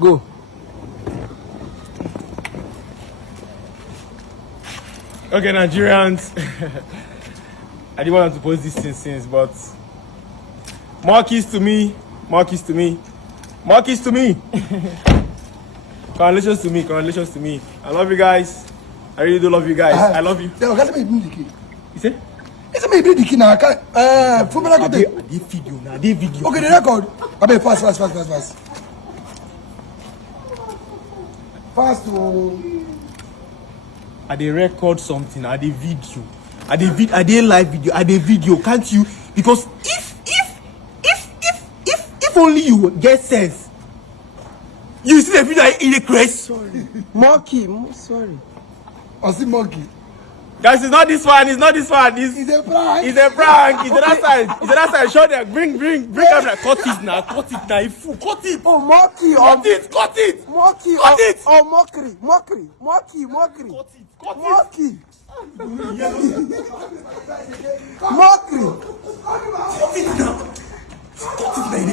Go. Okay, Nigerians. I didn't want to post this thing since, but more keys to me. More keys to me. More keys to me. Congratulations to me. Congratulations to me. I love you guys. I really do love you guys. I love you. You say? It's me bring the key now. For me, I got the video now. The video. Okay, the record. I mean, fast. Fast to. I dey record something. I dey video. I dey live video. I dey video. Can't you? Because if only you get sense, you see the video in the crest. Sorry. Monkey. Sorry. I see monkey. Guys, it's not this one. It's not this one. It's a prank. It's a prank. It's the other side. It's the other side. Show them. Bring camera. Cut it now. Cut it now. You fool. Cut it. Oh, monkey. Cut it. Cut it. Monkey. Cut it. Oh, mockery. Mockery. Cut it. Cut it. Monkey. Mockery. Cut it now. Cut it now.